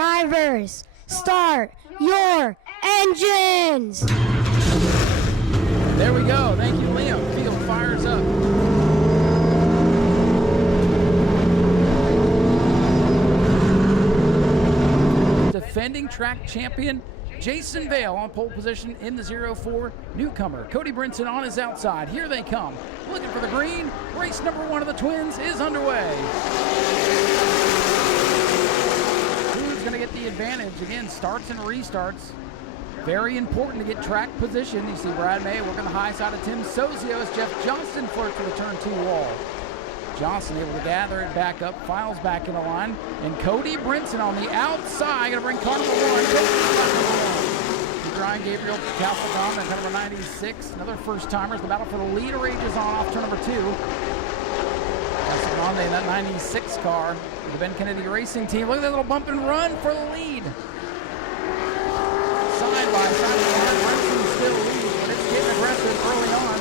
Drivers, start your engines! There we go. Thank you, Liam. Field fires up. Defending track champion Jason Vale on pole position in the 04. Newcomer Cody Brinson on his outside. Here they come. Looking for the green. Race number 1 of the twins is underway. Who's going to get the advantage? Again, starts and restarts. Very important to get track position. You see Brad May working the high side of Tim Sozio as Jeff Johnston flirts with the turn 2 wall. Johnson able to gather it back up, files back in the line, and Cody Brinson on the outside, gonna bring car number 1. Brian Gabriel Castlegon, and car number 96, another first timers. The battle for the lead rages on off turn number 2. Castlegon in that 96 car, the Ben Kennedy Racing Team. Look at that little bump and run for the lead. Side by side, Brinson still leads, but it's getting aggressive early on.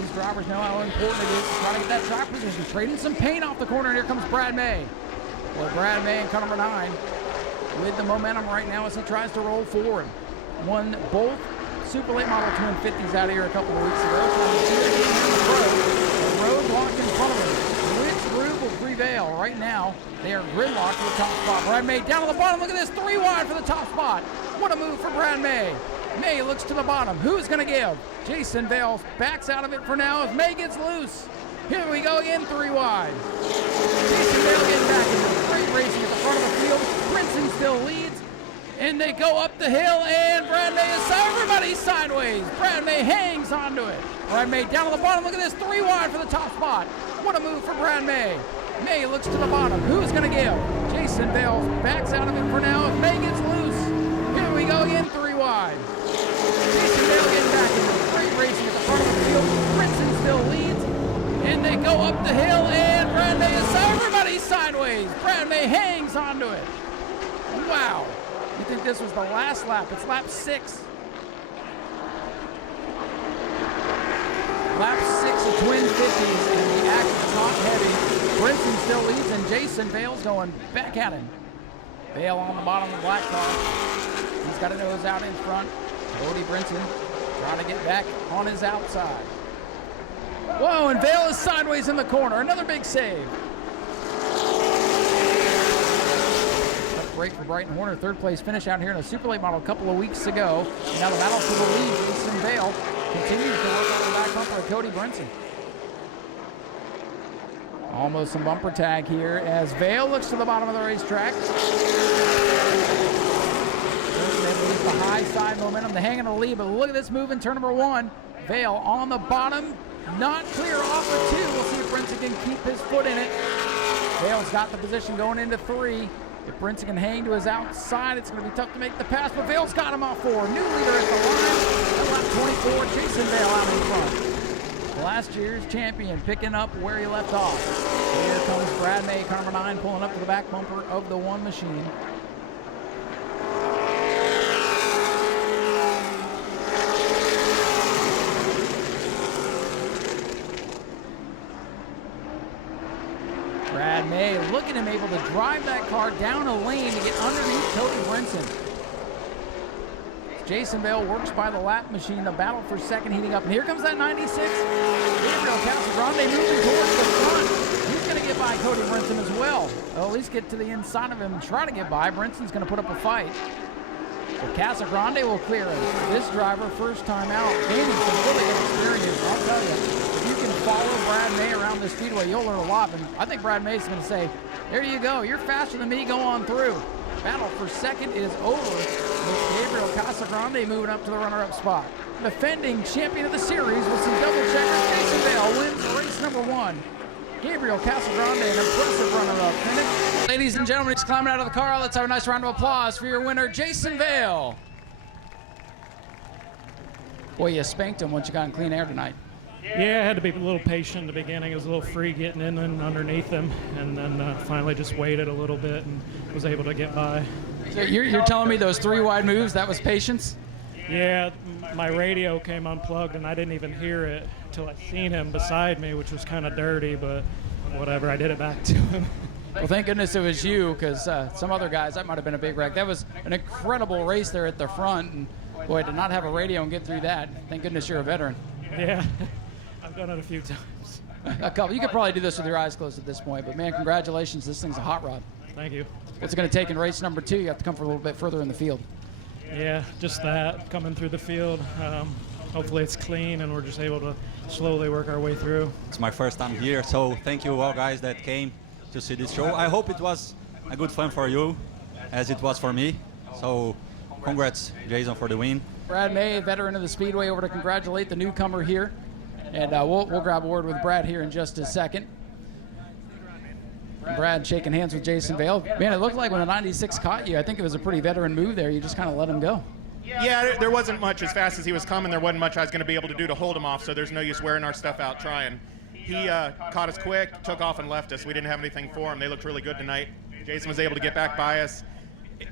These drivers know how important it is to try to get that track position. Trading some paint off the corner, and here comes Brad May. Well, Brad May in car number 9 with the momentum right now as he tries to roll forward. Won both super late model 250s out here a couple of weeks ago. The roadblock in front of him. Which group will prevail? Right now, they are gridlocked to the top spot. Brad May down to the bottom. Look at this, 3 wide for the top spot. What a move for Brad May. May looks to the bottom. Who's going to give? Jason Vale backs out of it for now as May gets loose. Here we go again, 3 wide. Jason Vale getting back into great racing at the front of the field. Brinson still leads. And they go up the hill, and Brad May is everybody sideways. Brad May hangs onto it. Brad May down to the bottom. Look at this, 3 wide for the top spot. What a move for Brad May. May looks to the bottom. Who's going to give? Jason Vale backs out of it for now as May gets loose. Here we go again, 3 wide. Jason Vale getting back into great racing at the front of the field. Brinson still leads. And they go up the hill, and Brad May is everybody sideways. Brad May hangs onto it. Wow. You think this was the last lap? It's lap 6. Lap 6 of twin 50s, and the action's not heavy. Brinson still leads, and Jason Vale's going back at him. Vale on the bottom of the black car. He's got a nose out in front. Cody Brinson trying to get back on his outside. Whoa, and Vale is sideways in the corner. Another big save. Tough break for Brighton Horner. 3rd place finish out here in a super late model a couple of weeks ago. And now the battle for the lead. Jason Vale continues to work on the back bumper of Cody Brinson. Almost some bumper tag here as Vale looks to the bottom of the racetrack. The high side momentum, the hang in the lead, but look at this move in turn number 1. Vale on the bottom, not clear off of 2. We'll see if Brinson can keep his foot in it. Vale's got the position going into 3. If Brinson can hang to his outside, it's going to be tough to make the pass, but Vale's got him off 4. New leader at the line. At lap 24, Jason Vale out in front. Last year's champion picking up where he left off. Here comes Brad May, car number 9, pulling up to the back bumper of the 1 machine. Brad May, look at him able to drive that car down a lane to get underneath Cody Brinson. Jason Vale works by the lap machine, the battle for second heating up. And here comes that 96. Gabriel Casagrande moving towards the front. He's going to get by Cody Brinson as well. They'll at least get to the inside of him and try to get by. Brinson's going to put up a fight. But Casagrande will clear it. This driver, first time out, gaining some really good experience. I'll tell you, if you can follow Brad May around the speedway, you'll learn a lot. And I think Brad May's going to say, there you go, you're faster than me, go on through. Battle for second is over with Gabriel Casagrande moving up to the runner-up spot. Defending champion of the series, we'll see double checker Jason Vale wins race number 1. Gabriel Casagrande, an impressive runner-up finish. Ladies and gentlemen, he's climbing out of the car. Let's have a nice round of applause for your winner, Jason Vale. Boy, you spanked him once you got in clean air tonight. Yeah, I had to be a little patient in the beginning. It was a little free getting in and underneath him, and then finally just waited a little bit and was able to get by. So you're telling me those 3 wide moves, that was patience? Yeah, my radio came unplugged, and I didn't even hear it until I seen him beside me, which was kind of dirty, but whatever, I did it back to him. Well, thank goodness it was you, because some other guys, that might have been a big wreck. That was an incredible race there at the front, and boy, to not have a radio and get through that, thank goodness you're a veteran. Yeah, I've done it a few times. A couple. You could probably do this with your eyes closed at this point, but man, congratulations. This thing's a hot rod. Thank you. What's it going to take in race number 2? You have to come from a little bit further in the field. Yeah, just that, coming through the field. Hopefully it's clean and we're just able to slowly work our way through. It's my first time here, so thank you all guys that came to see this show. I hope it was a good fun for you, as it was for me. So congrats, Jason, for the win. Brad May, veteran of the Speedway, over to congratulate the newcomer here. And we'll grab a word with Brad here in just a second. Brad shaking hands with Jason Vale. Man, it looked like when the 96 caught you, I think it was a pretty veteran move there. You just kind of let him go. Yeah, there wasn't much. As fast as he was coming, there wasn't much I was going to be able to do to hold him off, so there's no use wearing our stuff out trying. He caught us quick, took off and left us. We didn't have anything for him. They looked really good tonight. Jason was able to get back by us.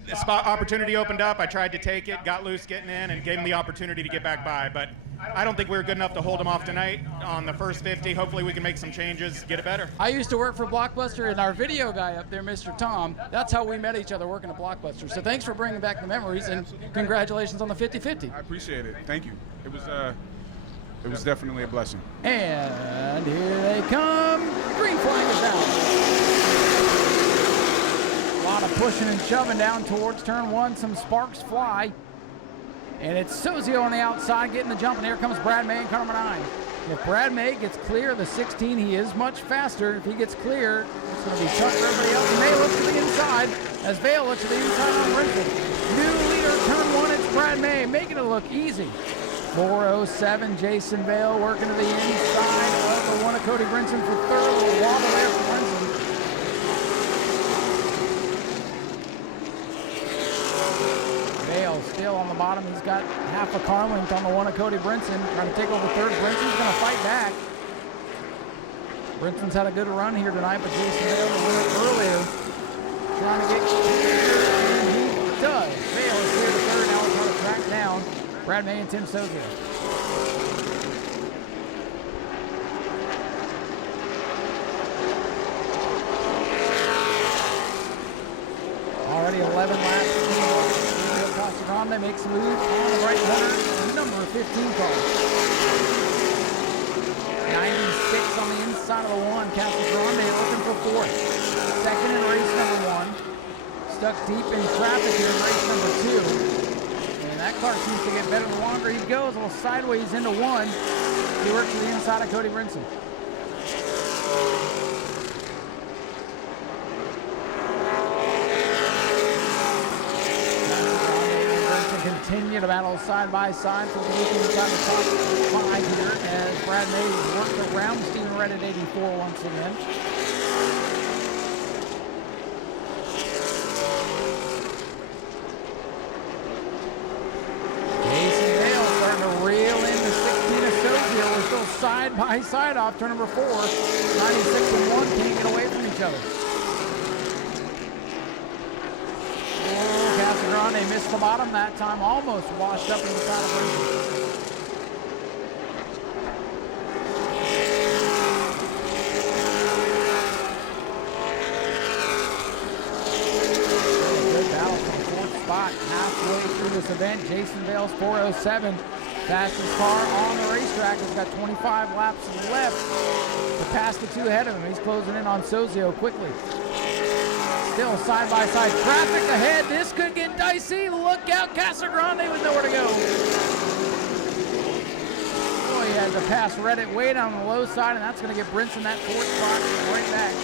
The spot opportunity opened up. I tried to take it, got loose getting in, and gave him the opportunity to get back by. But I don't think we were good enough to hold him off tonight on the first 50. Hopefully we can make some changes, get it better. I used to work for Blockbuster, and our video guy up there, Mr. Tom, that's how we met each other working at Blockbuster. So thanks for bringing back the memories, and congratulations on the 50-50. I appreciate it. Thank you. It was definitely a blessing. And here they come. Green flag is down. A lot of pushing and shoving down towards turn 1. Some sparks fly. And it's Sozio on the outside getting the jump, and here comes Brad May in car number 9. If Brad May gets clear of the 16, he is much faster. If he gets clear, it's going to be tough for everybody else. And May looks to the inside as Vale looks to the inside on Brinson. New leader, turn 1, it's Brad May, making it look easy. 407, Jason Vale working to the inside of the one of Cody Brinson for third. A little wobble there for Brinson. Vale still on the bottom. He's got half a car length on the one of Cody Brinson. Trying to take over third. Brinson's going to fight back. Brinson's had a good run here tonight, but Jason Vale won it earlier. Trying to get clear, and he does. Vale is clear to third. Now we're trying to track down Brad May and Tim Sozio. Already 11 laps. They makes a move on the right corner. Number 15 car. 96 on the inside of the 1. Casa Grande looking for 4th. Second in race number 1. Stuck deep in traffic here in race number 2. And that car seems to get better the longer he goes. A little sideways into 1. He works to the inside of Cody Brinson. Continue to battle side by side for the weekend inside the top 5 here as Brad May worked around Stephen Red at 84 once again. Jason Vale starting to reel in the 16 of Sozio. We're still side by side off turn number 4. 96 and 1 can't get away from each other. They missed the bottom that time, almost washed up in the side of Brinson. Good battle for the 4th spot halfway through this event. Jason Vale's 407, fastest car on the racetrack, has got 25 laps left to pass the 2 ahead of him. He's closing in on Sozio quickly. Still side-by-side traffic ahead. This could get dicey. Look out, Casa Grande with nowhere to go. Boy, he had to pass Reddit way down the low side, and that's going to get Brinson that 4th spot right back.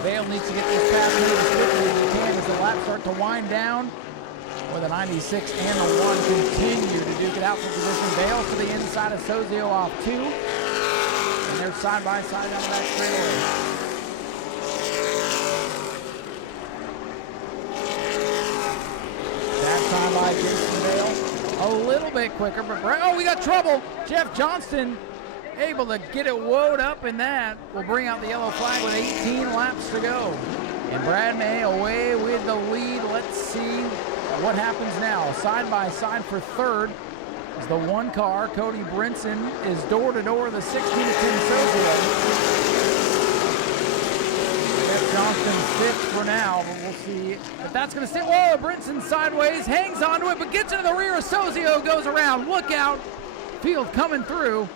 Vale needs to get this pass moving as quickly as he can as the laps start to wind down. Where the 96 and the 1 continue to duke it out for position. Vale to the inside of Sozio off 2. And they're side-by-side down the back straightaway. Time by Jason Vale. A little bit quicker, but oh, we got trouble. Jeff Johnston able to get it woed up, and that will bring out the yellow flag with 18 laps to go. And Brad May away with the lead. Let's see what happens now. Side by side for third is the 1 car. Cody Brinson is door to door. The 16 to 10 Sozio. Jeff Johnston and fifth for now, but we'll see if that's going to stay. Whoa, Brinson sideways, hangs onto it, but gets into the rear. Sozio goes around. Look out. Field coming through.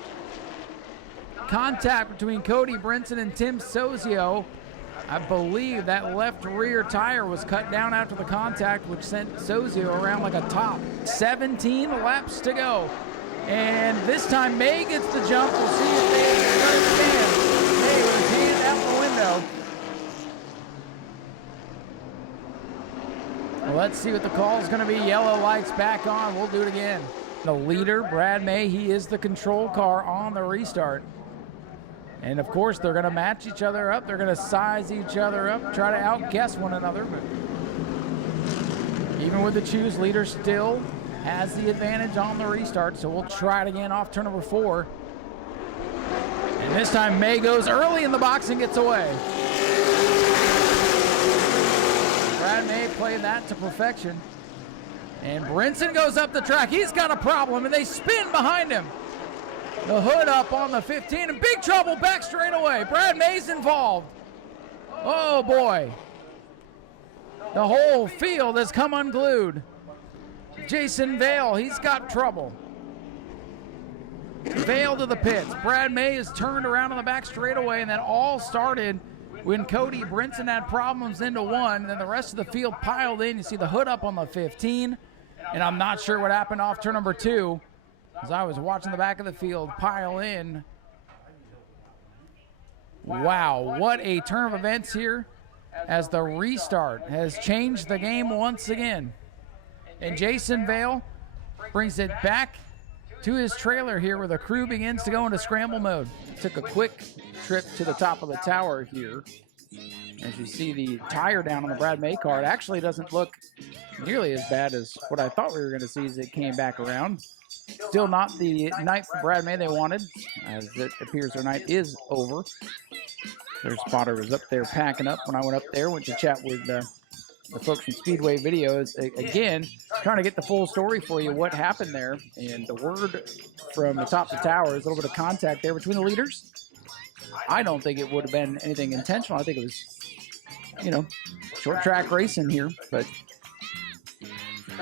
Contact between Cody Brinson and Tim Sozio. I believe that left rear tire was cut down after the contact, which sent Sozio around like a top. 17 laps to go. And this time May gets the jump. We'll see if May understands. May with his hand out the window. Well, let's see what the call is going to be. Yellow lights back on. We'll do it again. The leader, Brad May, he is the control car on the restart. And of course, they're going to match each other up. They're going to size each other up, try to outguess one another. But even with the choose, leader still has the advantage on the restart. So we'll try it again off turn number 4. And this time, May goes early in the box and gets away. Brad May played that to perfection. And Brinson goes up the track. He's got a problem, and they spin behind him. The hood up on the 15, and big trouble back straight away. Brad May's involved. Oh, boy. The whole field has come unglued. Jason Vale, he's got trouble. Vale to the pits. Brad May is turned around on the back straightaway, and that all started when Cody Brinson had problems into one, and then the rest of the field piled in. You see the hood up on the 15, and I'm not sure what happened off turn number 2. As I was watching the back of the field pile in. Wow, what a turn of events here as the restart has changed the game once again. And Jason Vale brings it back to his trailer here where the crew begins to go into scramble mode. Took a quick trip to the top of the tower here. As you see the tire down on the Brad May car, it actually doesn't look nearly as bad as what I thought we were going to see as it came back around. Still not the night for Brad May they wanted, as it appears their night is over. Their spotter was up there packing up when I went up there, went to chat with the folks from Speedway Videos. Again, trying to get the full story for you, what happened there. And the word from the top of the tower is a little bit of contact there between the leaders. I don't think it would have been anything intentional. I think it was, you know, short track racing here, but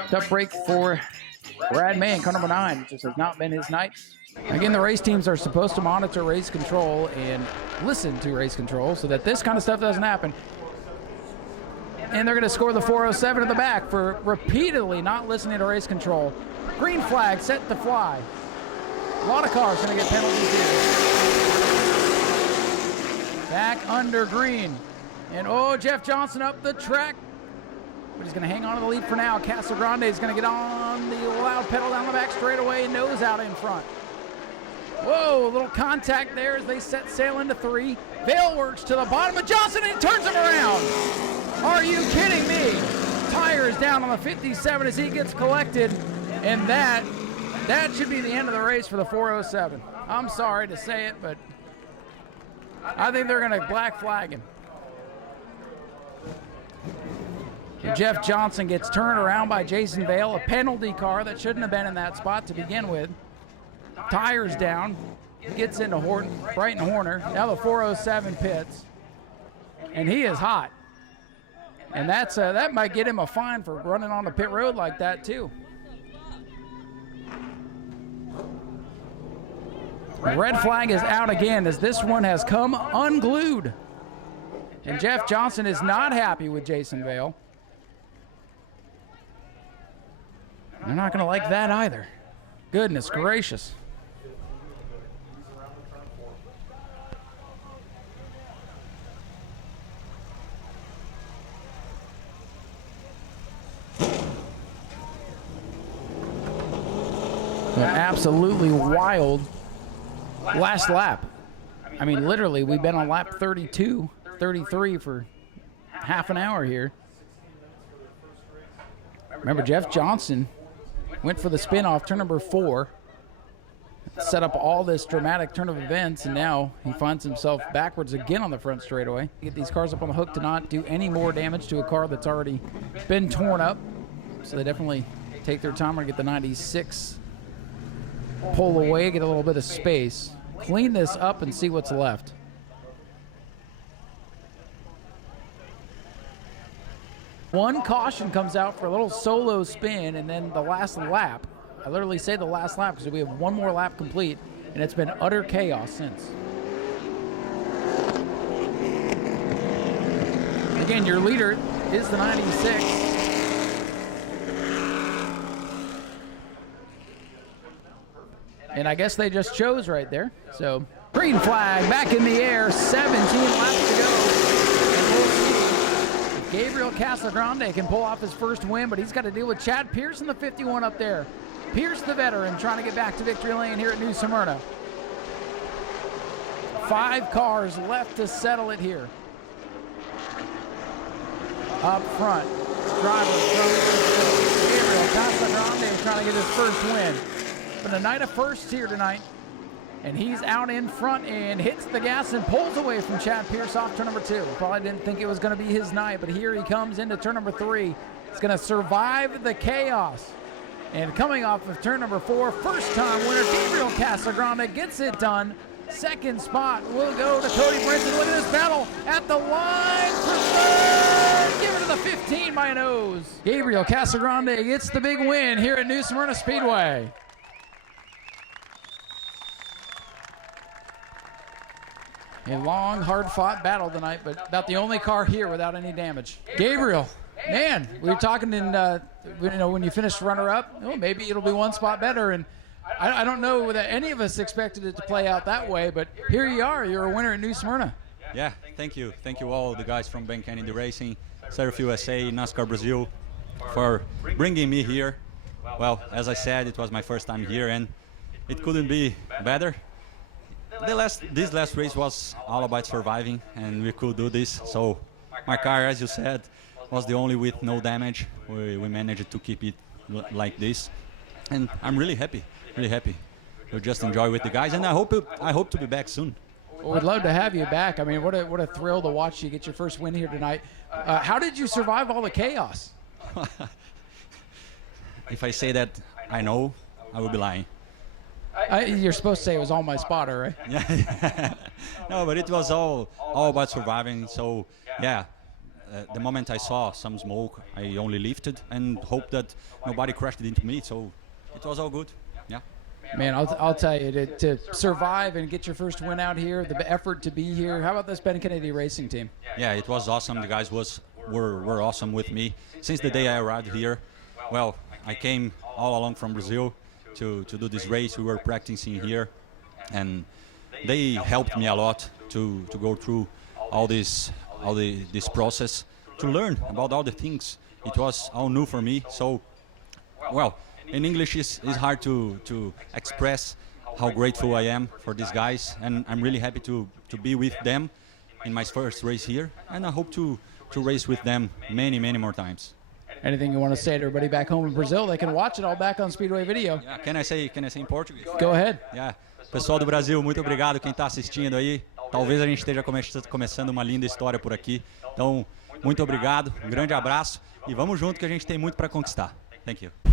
tough break for Brad May in car number 9. It just has not been his night. Again, the race teams are supposed to monitor race control and listen to race control so that this kind of stuff doesn't happen. And they're going to score the 407 in the back for repeatedly not listening to race control. Green flag set to fly. A lot of cars going to get penalties here. Back under green. And oh, Jeff Johnson up the track. But he's going to hang on to the lead for now. Castle Grande is going to get on the loud pedal down the back straightaway, nose out in front. Whoa, a little contact there as they set sail into 3. Vale works to the bottom of Johnson and turns him around. Are you kidding me? Tires down on the 57 as he gets collected. And that should be the end of the race for the 407. I'm sorry to say it, but I think they're going to black flag him. Jeff Johnson gets turned around by Jason Vale, a penalty car that shouldn't have been in that spot to begin with. Tires down, gets into Brighton Horner. Now the 407 pits, and he is hot. And that might get him a fine for running on the pit road like that too. Red flag is out again as this one has come unglued. And Jeff Johnson is not happy with Jason Vale. They're not going to like that either. Goodness gracious. An absolutely wild last lap. I mean, literally, we've been on lap 32, 33 for half an hour here. Remember, Jeff Johnson went for the spin off turn number 4, set up all this dramatic turn of events, and now he finds himself backwards again on the front straightaway. Get these cars up on the hook to not do any more damage to a car that's already been torn up. So they definitely take their time to get the 96 pull away, get a little bit of space, clean this up and see what's left. One caution comes out for a little solo spin, and then the last lap. I literally say the last lap because we have one more lap complete, and it's been utter chaos since. Again, your leader is the 96. And I guess they just chose right there. So green flag back in the air, 17 laps to go. And we'll see if Gabriel Casagrande can pull off his first win, but he's got to deal with Chad Pierce in the 51 up there. Pierce, the veteran, trying to get back to victory lane here at New Smyrna. 5 cars left to settle it here. Up front, driver from Gabriel Casagrande trying to get his first win. But a night of firsts here tonight, and he's out in front and hits the gas and pulls away from Chad Pierce off turn number 2. Probably didn't think it was going to be his night, but here he comes into turn number 3. He's going to survive the chaos. And coming off of turn number 4, first-time winner Gabriel Casagrande gets it done. Second spot will go to Cody Brinson. Look at this battle at the line for third. Give it to the 15 by a nose. Gabriel Casagrande gets the big win here at New Smyrna Speedway. A long, hard-fought battle tonight, but about the only car here without any damage. Gabriel, man, we were talking in, when you finished runner-up, oh, maybe it'll be one spot better, and I don't know that any of us expected it to play out that way, but here you are. You're a winner at New Smyrna. Yeah, thank you. Thank you all the guys from Ben Kennedy Racing, Surf USA, NASCAR Brazil, for bringing me here. Well, as I said, it was my first time here, and it couldn't be better. This last race was all about surviving, and we could do this. So my car, as you said, was the only with no damage. We managed to keep it like this, and I'm really happy. Really happy. We'll just enjoy with the guys, and I hope to be back soon. Well, we'd love to have you back. I mean, what a thrill to watch you get your first win here tonight. How did you survive all the chaos? If I say that I know, I will be lying. You're supposed to say it was all my spotter, right? Yeah. No, but it was all about surviving. So yeah, the moment I saw some smoke, I only lifted and hoped that nobody crashed into me. So it was all good. Yeah. Man, I'll tell you, to survive and get your first win out here, the effort to be here. How about this Ben Kennedy Racing team? Yeah, it was awesome. The guys were awesome with me since the day I arrived here. Well, I came all along from Brazil to do this race. We were practicing here, and they helped me a lot to go through all this process, to learn about all the things. It was all new for me. So, well, in English it's hard to express how grateful I am for these guys, and I'm really happy to be with them in my first race here, and I hope to race with them many more times. Anything you want to say to everybody back home in Brazil? They can watch it all back on Speedway Video. Yeah, can I say in Portuguese? Go ahead. Yeah. Pessoal do Brasil, muito obrigado quem está assistindo aí. Talvez a gente esteja começando uma linda história por aqui. Então, muito obrigado, um grande abraço e vamos junto que a gente tem muito para conquistar. Thank you.